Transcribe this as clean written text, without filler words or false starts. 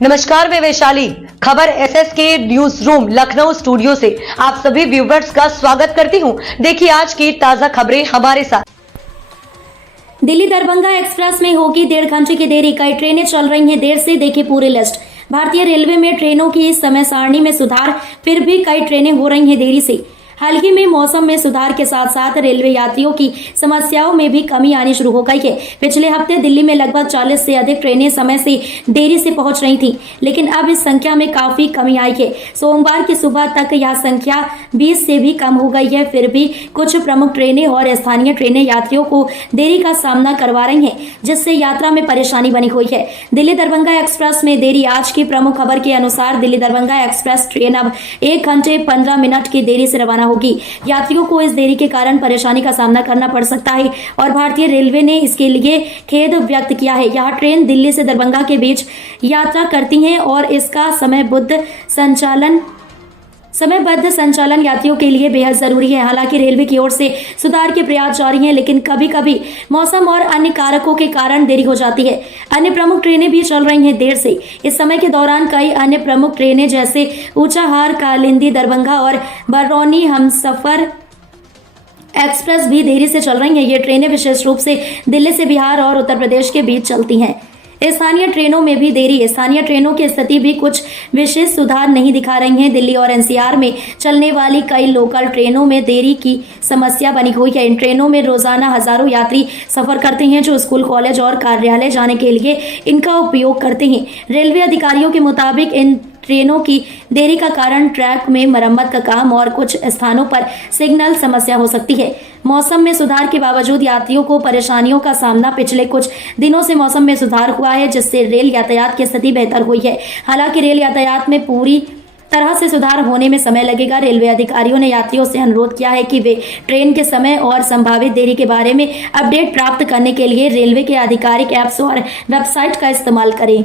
नमस्कार, मैं वैशाली खबर SSK news room Lucknow studio से आप सभी व्यूवर्स का स्वागत करती हूं। देखिए आज की ताजा खबरें हमारे साथ। दिल्ली दरभंगा एक्सप्रेस में होगी 1.5 घंटे की देरी, कई ट्रेनें चल रही हैं देर से, देखिए पूरी लिस्ट। भारतीय रेलवे में ट्रेनों की समय सारणी में सुधार, फिर भी कई ट्रेनें हो रही हैं देरी से। हाल ही में मौसम में सुधार के साथ साथ रेलवे यात्रियों की समस्याओं में भी कमी आनी शुरू हो गई है। पिछले हफ्ते दिल्ली में लगभग 40 से अधिक ट्रेनें समय से देरी से पहुंच रही थीं, लेकिन अब इस संख्या में काफी कमी आई है। सोमवार की सुबह तक यह संख्या 20 से भी कम हो गई है। फिर भी कुछ प्रमुख ट्रेनें और स्थानीय ट्रेनें यात्रियों को देरी का सामना करवा रही हैं, जिससे यात्रा में परेशानी बनी हुई है। दिल्ली दरभंगा एक्सप्रेस में देरी। आज की प्रमुख खबर के अनुसार दिल्ली दरभंगा एक्सप्रेस ट्रेन अब 1 घंटे 15 मिनट की देरी से रवाना होगी। यात्रियों को इस देरी के कारण परेशानी का सामना करना पड़ सकता है और भारतीय रेलवे ने इसके लिए खेद व्यक्त किया है। यह ट्रेन दिल्ली से दरभंगा के बीच यात्रा करती है और इसका समयबद्ध संचालन यात्रियों के लिए बेहद जरूरी है। हालांकि रेलवे की ओर से सुधार के प्रयास जारी हैं, लेकिन कभी कभी मौसम और अन्य कारकों के कारण देरी हो जाती है। अन्य प्रमुख ट्रेनें भी चल रही हैं देर से। इस समय के दौरान कई अन्य प्रमुख ट्रेनें जैसे ऊंचाहार, कालिंदी, दरभंगा और बरौनी हमसफर एक्सप्रेस भी देरी से चल रही हैं। ये ट्रेनें विशेष रूप से दिल्ली से बिहार और उत्तर प्रदेश के बीच चलती हैं। स्थानीय ट्रेनों में भी देरी। स्थानीय ट्रेनों की स्थिति भी कुछ विशेष सुधार नहीं दिखा रही है। दिल्ली और एनसीआर में चलने वाली कई लोकल ट्रेनों में देरी की समस्या बनी हुई है। इन ट्रेनों में रोजाना हजारों यात्री सफर करते हैं, जो स्कूल, कॉलेज और कार्यालय जाने के लिए इनका उपयोग करते हैं। रेलवे अधिकारियों के मुताबिक इन ट्रेनों की देरी का कारण ट्रैक में मरम्मत का काम और कुछ स्थानों पर सिग्नल समस्या हो सकती है। मौसम में सुधार के बावजूद यात्रियों को परेशानियों का सामना। पिछले कुछ दिनों से मौसम में सुधार हुआ है, जिससे रेल यातायात की स्थिति बेहतर हुई है। हालांकि रेल यातायात में पूरी तरह से सुधार होने में समय लगेगा। रेलवे अधिकारियों ने यात्रियों से अनुरोध किया है कि वे ट्रेन के समय और संभावित देरी के बारे में अपडेट प्राप्त करने के लिए रेलवे के आधिकारिक ऐप्स और वेबसाइट का इस्तेमाल करें।